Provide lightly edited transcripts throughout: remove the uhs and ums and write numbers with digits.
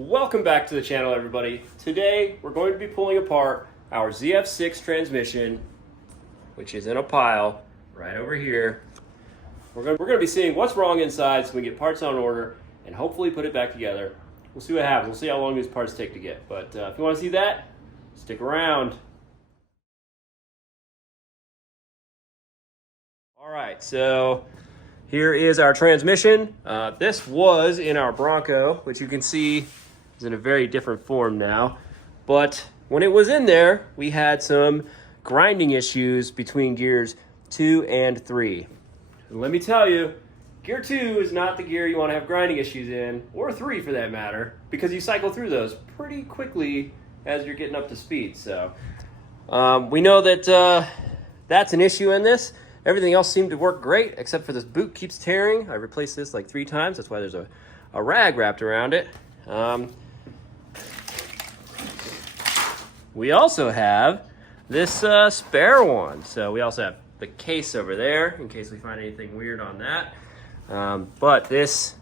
Welcome back to the channel, everybody. Today we're going to be pulling apart our ZF6 transmission, which is in a pile right over here. We're going to be seeing what's wrong inside so we can get parts on order and hopefully put it back together. We'll see what happens. We'll see how long these parts take to get. But if you want to see that, stick around. All right, so here is our transmission. This was in our Bronco, which you can see is in a very different form now. But when it was in there, we had some grinding issues between gears 2 and 3. And let me tell you, gear 2 is not the gear you want to have grinding issues in, or 3 for that matter, because you cycle through those pretty quickly as you're getting up to speed. So we know that that's an issue in this. Everything else seemed to work great, except for this boot keeps tearing. I replaced this like 3 times. That's why there's a rag wrapped around it. We also have this spare one. So we also have the case over there in case we find anything weird on that. But this,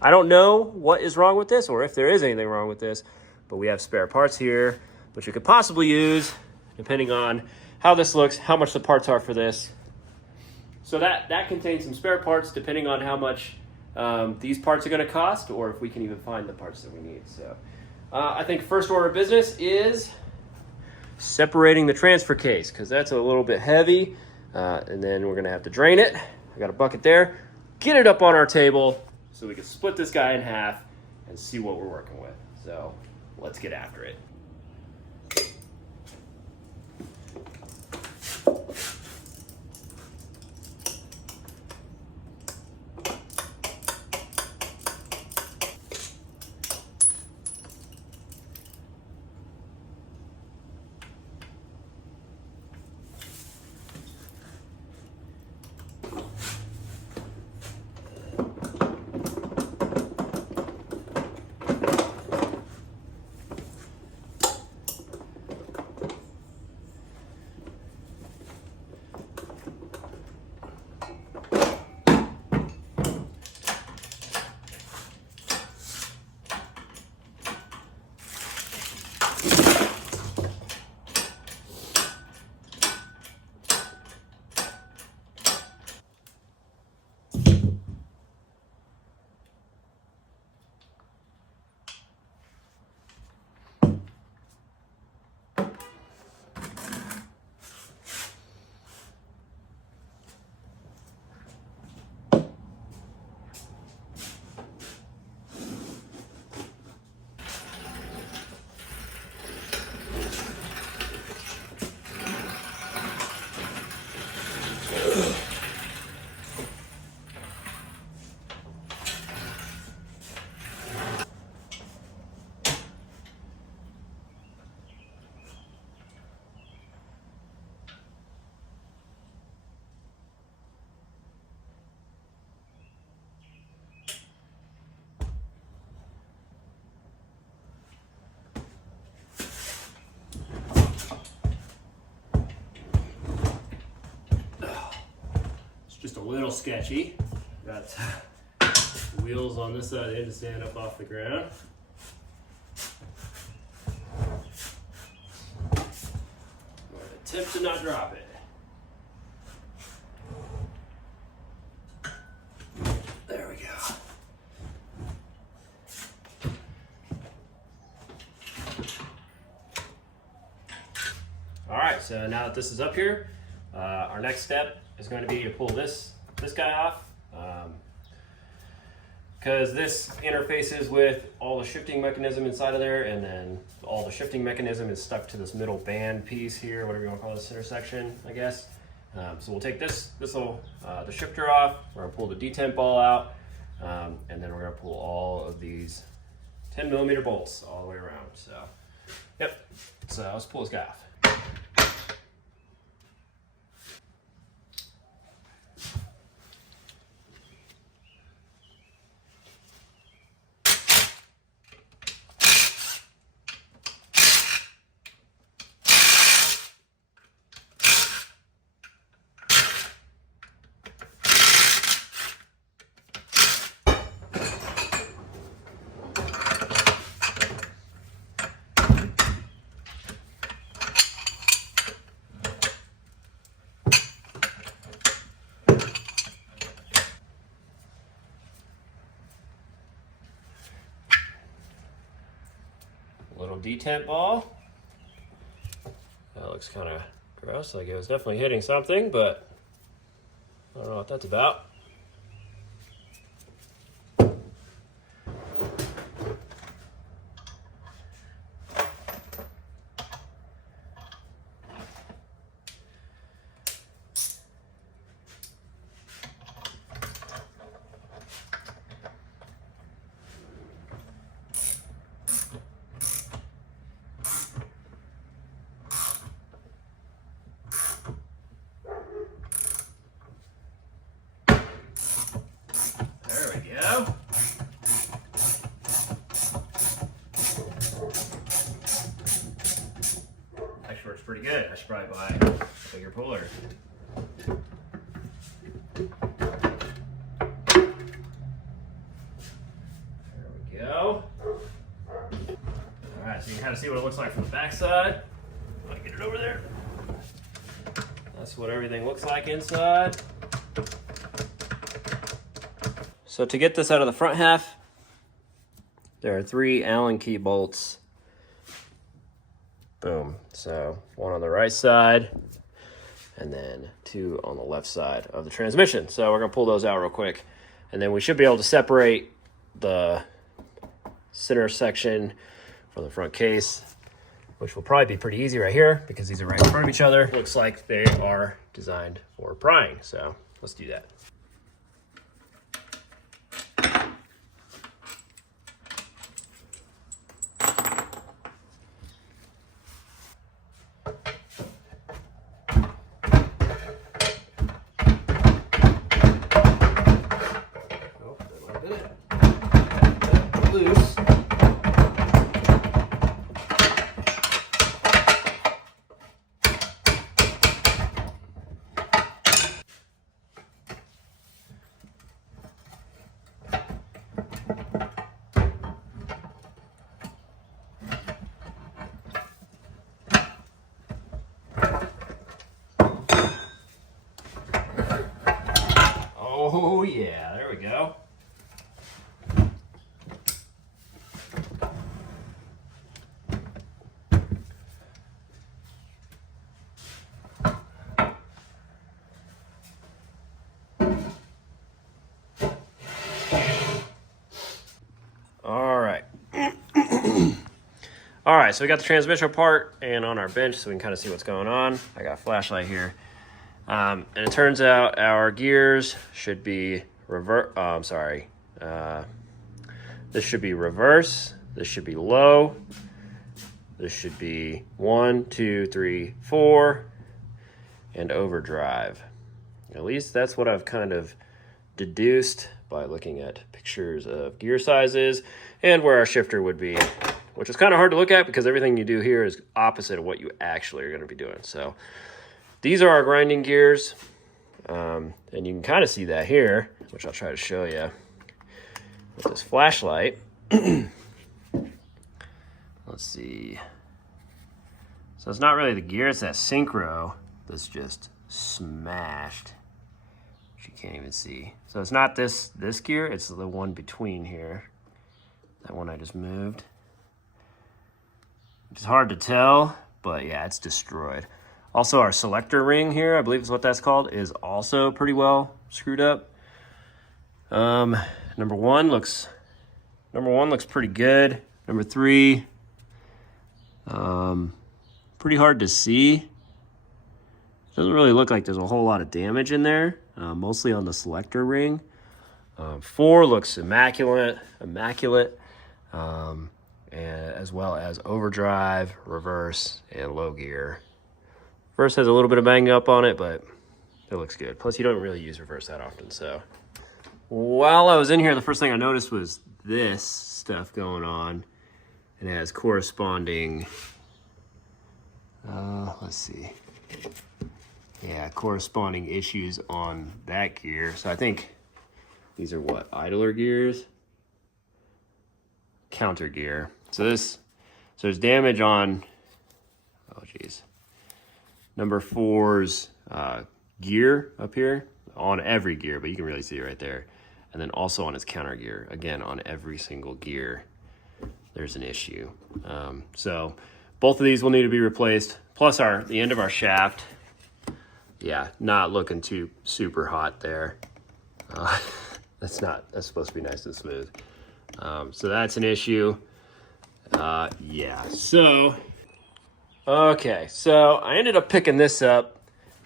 I don't know what is wrong with this or if there is anything wrong with this, but we have spare parts here, which you could possibly use depending on how this looks, how much the parts are for this. So that contains some spare parts depending on how much these parts are going to cost or if we can even find the parts that we need. So I think first order of business is separating the transfer case because that's a little bit heavy, and then we're going to have to drain it. I got a bucket there. Get it up on our table so we can split this guy in half and see what we're working with. So let's get after it. Just a little sketchy. Got wheels on this side to stand up off the ground. I'm going to attempt to not drop it. There we go. All right, so now that this is up here, our next step is going to be to pull this guy off, because this interfaces with all the shifting mechanism inside of there, and then all the shifting mechanism is stuck to this middle band piece here, whatever you want to call this intersection, I guess. So we'll take the shifter off. We're going to pull the detent ball out, and then we're going to pull all of these 10mm bolts all the way around. So, yep. So let's pull this guy off. little detent ball. That looks kind of gross, like it was definitely hitting something, but I don't know what that's about. Go. Actually works pretty good. I should probably buy a bigger puller. There we go. Alright, so you can kind of see what it looks like from the back side. Let me get it over there. That's what everything looks like inside. So to get this out of the front half, there are 3 Allen key bolts. Boom. So 1 on the right side and then 2 on the left side of the transmission. So we're gonna pull those out real quick, and then we should be able to separate the center section from the front case, which will probably be pretty easy right here because these are right in front of each other. Looks like they are designed for prying. So let's do that. Loose. Oh yeah, there we go. All right, so we got the transmission apart and on our bench so we can kind of see what's going on. I got a flashlight here. And it turns out our gears should be this should be reverse, this should be low, this should be 1, 2, 3, 4, and overdrive. At least that's what I've kind of deduced by looking at pictures of gear sizes and where our shifter would be, which is kind of hard to look at because everything you do here is opposite of what you actually are going to be doing. So these are our grinding gears, and you can kind of see that here, which I'll try to show you with this flashlight. Let's see. So it's not really the gear, it's that synchro that's just smashed, which you can't even see. So it's not this gear, it's the one between here. That one I just moved. It's hard to tell, but yeah, it's destroyed. Also, our selector ring here, I believe is what that's called, is also pretty well screwed up. Number one looks pretty good. Number 3, pretty hard to see. Doesn't really look like there's a whole lot of damage in there, mostly on the selector ring. 4 looks immaculate, and as well as overdrive, reverse, and low gear. Reverse has a little bit of bang up on it, but it looks good. Plus, you don't really use reverse that often. So while I was in here, the first thing I noticed was this stuff going on, and it has corresponding, let's see. Yeah, corresponding issues on that gear. So I think these are what, idler gears? Counter gear. So there's damage on, oh geez, number 4's gear up here, on every gear, but you can really see it right there. And then also on its counter gear, again, on every single gear. there's an issue. So both of these will need to be replaced. Plus the end of our shaft. Yeah, not looking too super hot there. That's supposed to be nice and smooth. So that's an issue. Yeah, so, okay, so I ended up picking this up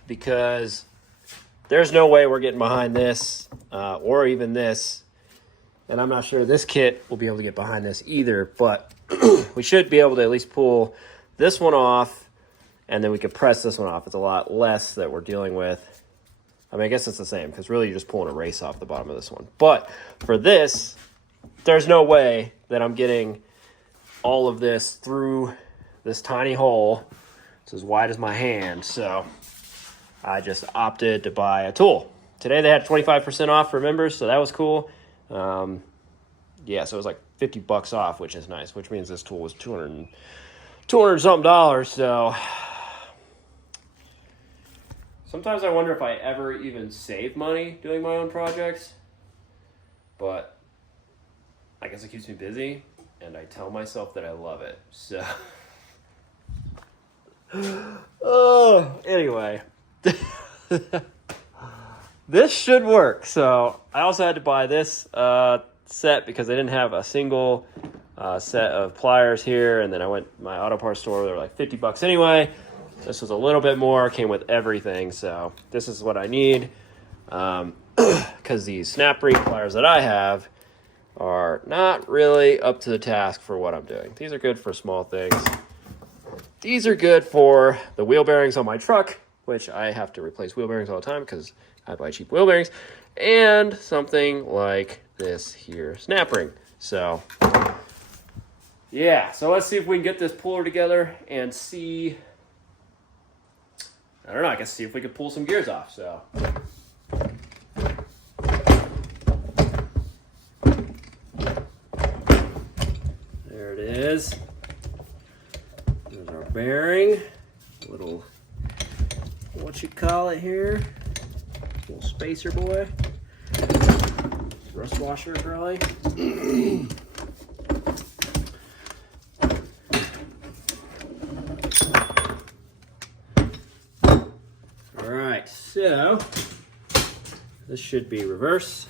because there's no way we're getting behind this, or even this, and I'm not sure this kit will be able to get behind this either, but we should be able to at least pull this one off, and then we could press this one off. It's a lot less that we're dealing with. I mean, I guess it's the same, because really you're just pulling a race off the bottom of this one. But for this, there's no way that I'm getting all of this through this tiny hole. It's as wide as my hand, so I just opted to buy a tool. Today they had 25% off for members, so that was cool. Yeah, so it was like $50 off, which is nice, which means this tool was $200 something, so sometimes I wonder if I ever even save money doing my own projects, but I guess it keeps me busy, and I tell myself that I love it, so. Oh, anyway. This should work. So I also had to buy this set because they didn't have a single set of pliers here, and then I went to my auto parts store. They were like $50 anyway. This was a little bit more, came with everything, so this is what I need, because these snap ring pliers that I have are not really up to the task for what I'm doing. These are good for small things. These are good for the wheel bearings on my truck, which I have to replace wheel bearings all the time because I buy cheap wheel bearings, and something like this here snap ring. So yeah, so let's see if we can get this puller together and see, I don't know, I guess see if we could pull some gears off. So there it is. There's our bearing, little, what you call it here, little spacer boy, rust washer probably. All right, so this should be reverse.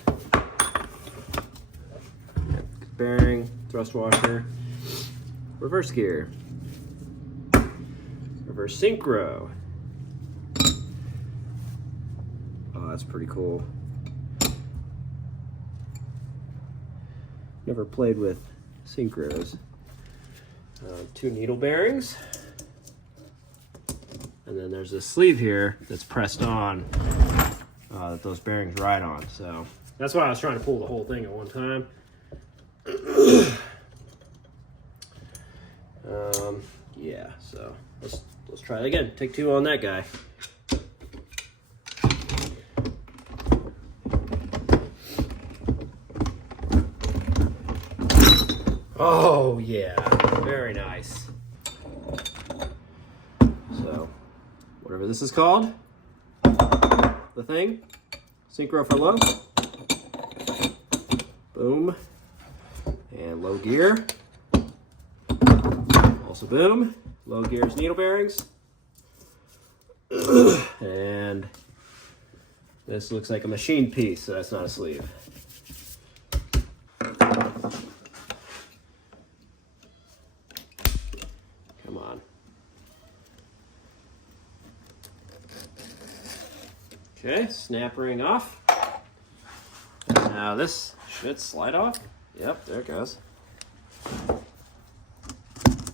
Bearing, thrust washer, reverse gear, reverse synchro. Oh, that's pretty cool. Never played with synchros. 2 needle bearings. And then there's this sleeve here that's pressed on that those bearings ride on. So that's why I was trying to pull the whole thing at one time. Yeah, so let's try it again. Take 2 on that guy. Oh yeah, very nice. So whatever this is called, the thing, synchro for low, boom, and low gear, also boom, low gear's needle bearings, and this looks like a machine piece, so that's not a sleeve. Come on. Okay, snap ring off. Now this should slide off. Yep, there it goes.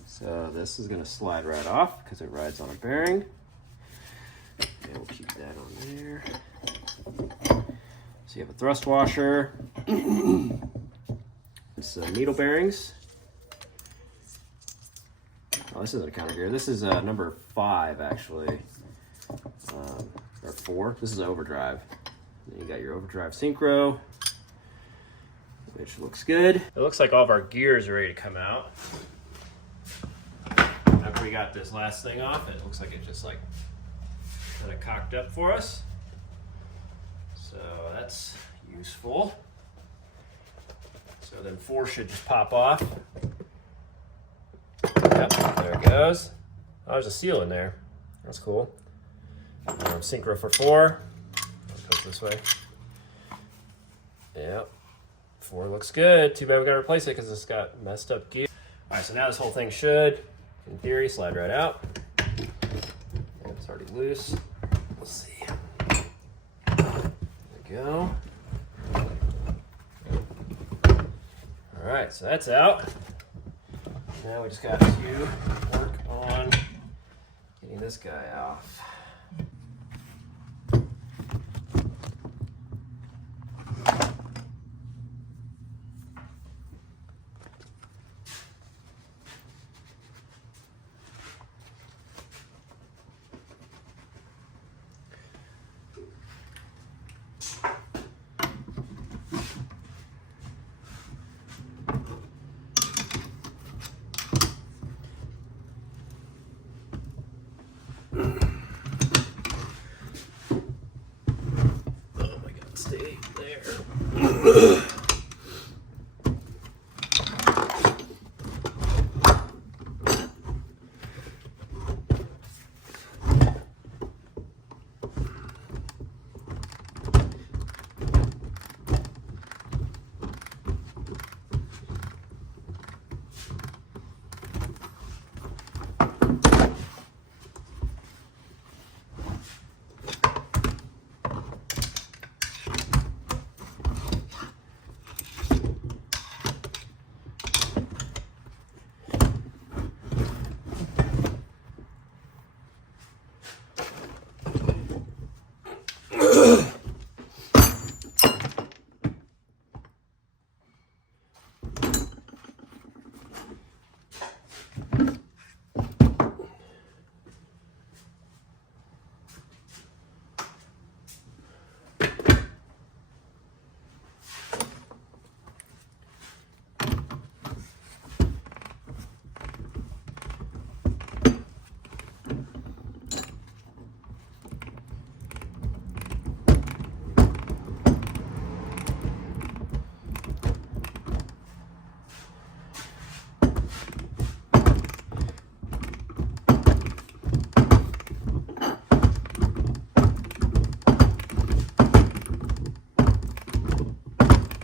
So this is going to slide right off because it rides on a bearing. And we'll keep that on there. So you have a thrust washer. It's needle bearings. Oh, this isn't a counter gear. This is number 5, actually. Or 4. This is overdrive. Then you got your overdrive synchro, which looks good. It looks like all of our gears are ready to come out. After we got this last thing off, it looks like it just like kind of cocked up for us. So that's useful. So then 4 should just pop off. goes. Oh, there's a seal in there. That's cool. Synchro for 4. Goes this way. Yep. 4 looks good. Too bad we gotta replace it because it's got messed up gear. All right, so now this whole thing should, in theory, slide right out. It's already loose. We'll see. There we go. All right, so that's out. Now we just got to work on getting this guy off. Stay there.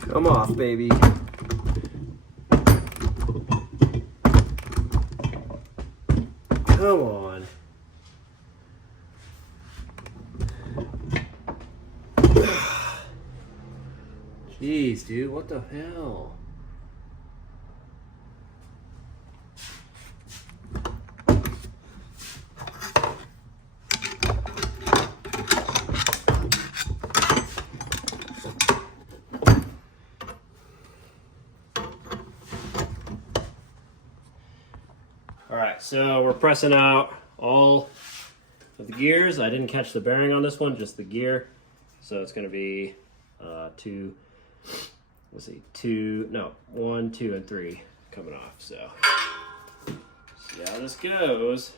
Come off, baby. Come on. Jeez, dude, what the hell? All right, so we're pressing out all of the gears. I didn't catch the bearing on this one, just the gear. So it's gonna be 1, 2, and 3 coming off. So see how this goes.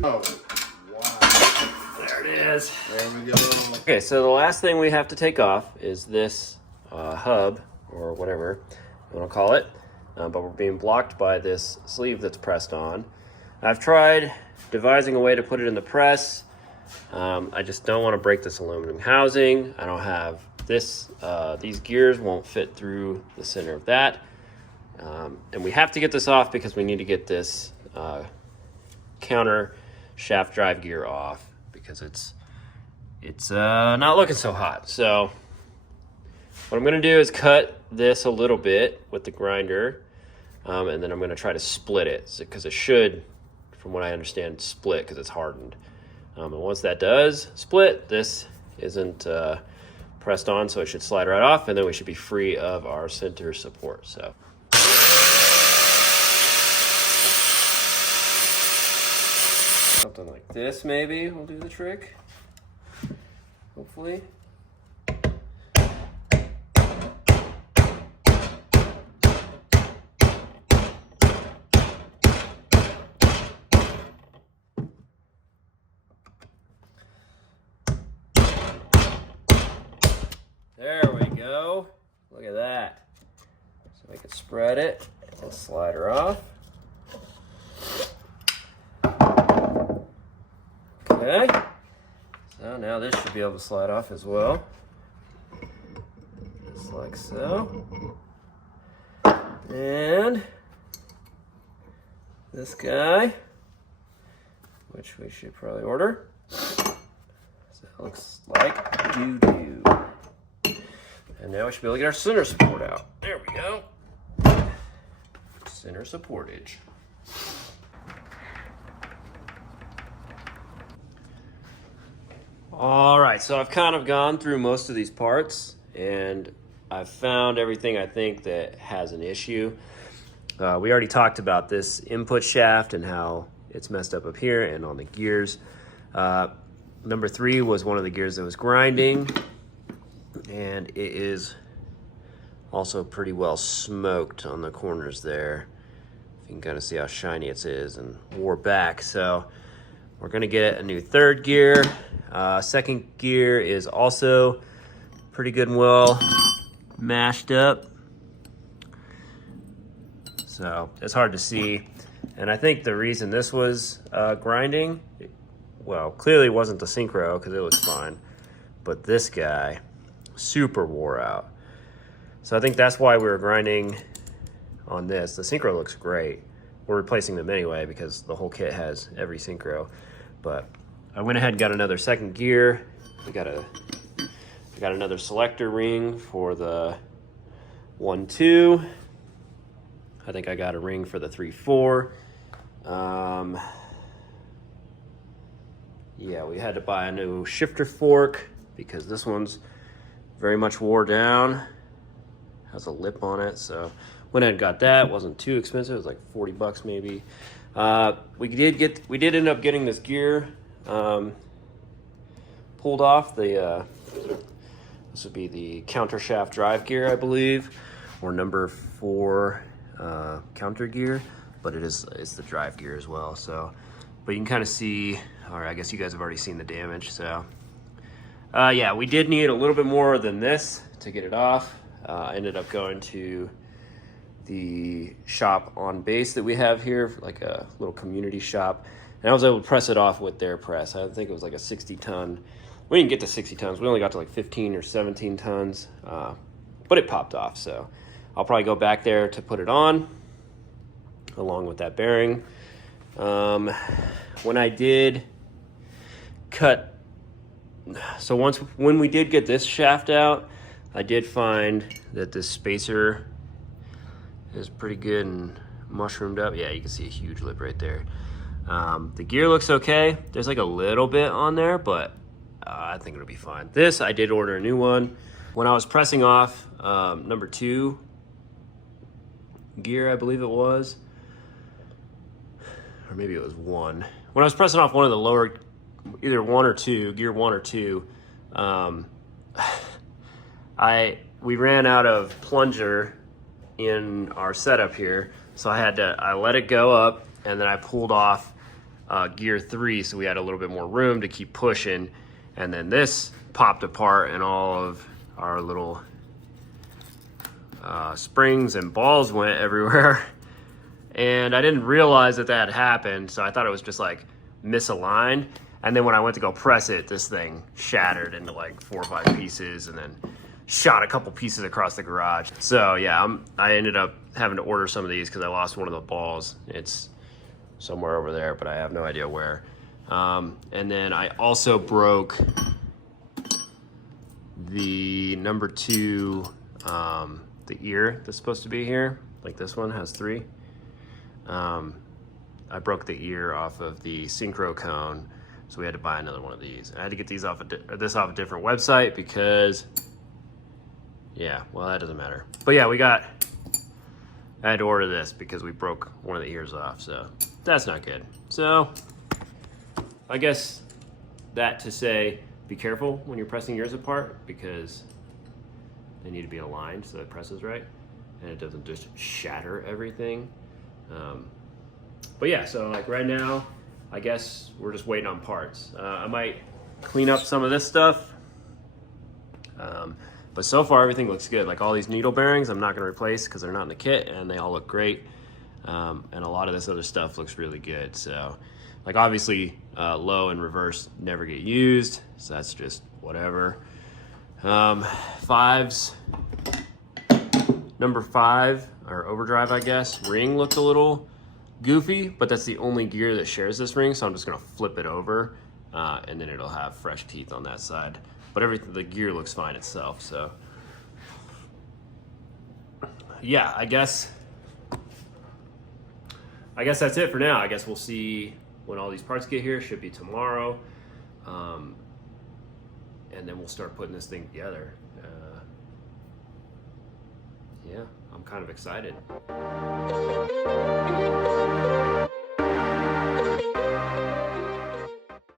Oh, wow. There it is. There we go. Okay, so the last thing we have to take off is this hub, or whatever you want to call it, but we're being blocked by this sleeve that's pressed on. I've tried devising a way to put it in the press. I just don't want to break this aluminum housing. I don't have this, these gears won't fit through the center of that. And we have to get this off because we need to get this counter shaft drive gear off because it's not looking so hot. So what I'm gonna do is cut this a little bit with the grinder, and then I'm gonna try to split it because it should, from what I understand, split because it's hardened. And once that does split, this isn't pressed on, so it should slide right off, and then we should be free of our center support. So. Something like this maybe will do the trick, hopefully. There we go. Look at that. So we can spread it and slide her off. Okay. So now this should be able to slide off as well. Just like so. And this guy, which we should probably order. So it looks like doo-doo. And now we should be able to get our center support out. There we go. Center supportage. All right, so I've kind of gone through most of these parts, and I've found everything I think that has an issue. We already talked about this input shaft and how it's messed up here and on the gears. Number 3 was one of the gears that was grinding, and it is also pretty well smoked on the corners there. You can kind of see how shiny it is and wore back. So we're gonna get a new 3rd gear. 2nd gear is also pretty good and well mashed up. So it's hard to see. And I think the reason this was grinding, well, clearly wasn't the synchro because it was fine, but this guy, super wore out. So I think that's why we were grinding on this. The synchro looks great. We're replacing them anyway because the whole kit has every synchro. But I went ahead and got another 2nd gear. I got another selector ring for the 1-2. I think I got a ring for the 3-4. Yeah, we had to buy a new shifter fork because this one's very much wore down. Has a lip on it, so went ahead and got that. Wasn't too expensive. It was like 40 bucks maybe. We did end up getting this gear pulled off. The this would be the counter shaft drive gear, I believe, or number 4 counter gear, but it's the drive gear as well. So, but you can kind of see, or I guess you guys have already seen the damage. So, yeah, we did need a little bit more than this to get it off. I ended up going to the shop on base that we have here, like a little community shop, and I was able to press it off with their press. I think it was like a 60 ton. We didn't get to 60 tons. We only got to like 15 or 17 tons, but it popped off. So I'll probably go back there to put it on along with that bearing. When I did cut, so when we did get this shaft out, I did find that this spacer is pretty good and mushroomed up. Yeah, you can see a huge lip right there. The gear looks okay. There's like a little bit on there, but I think it'll be fine. This, I did order a new one. When I was pressing off number 2 gear, I believe it was, or maybe it was 1. When I was pressing off one of the lower, either 1 or 2, gear 1 or 2, we ran out of plunger in our setup here, so I let it go up, and then I pulled off gear 3, so we had a little bit more room to keep pushing, and then this popped apart and all of our little springs and balls went everywhere. And I didn't realize that had happened, so I thought it was just like misaligned. And then when I went to go press it, this thing shattered into like 4 or 5 pieces and then shot a couple pieces across the garage. So yeah, I ended up having to order some of these because I lost one of the balls. It's somewhere over there, but I have no idea where. And then I also broke the number 2, the ear that's supposed to be here. Like this one has 3. I broke the ear off of the synchro cone So we had to buy another one of these. I had to get these off this off a different website because, yeah, well, that doesn't matter. But yeah, I had to order this because we broke one of the ears off, so that's not good. So I guess that to say, be careful when you're pressing ears apart because they need to be aligned so it presses right and it doesn't just shatter everything. But yeah, so like right now, I guess we're just waiting on parts. I might clean up some of this stuff. But so far everything looks good. Like all these needle bearings, I'm not gonna replace because they're not in the kit and they all look great. And a lot of this other stuff looks really good. So like obviously low and reverse never get used. So that's just whatever. Fives, number 5 or overdrive, I guess, ring looked a little goofy, but that's the only gear that shares this ring. So I'm just gonna flip it over and then it'll have fresh teeth on that side. But the gear looks fine itself, so. Yeah, I guess that's it for now. I guess we'll see when all these parts get here. Should be tomorrow. And then we'll start putting this thing together. Yeah, I'm kind of excited.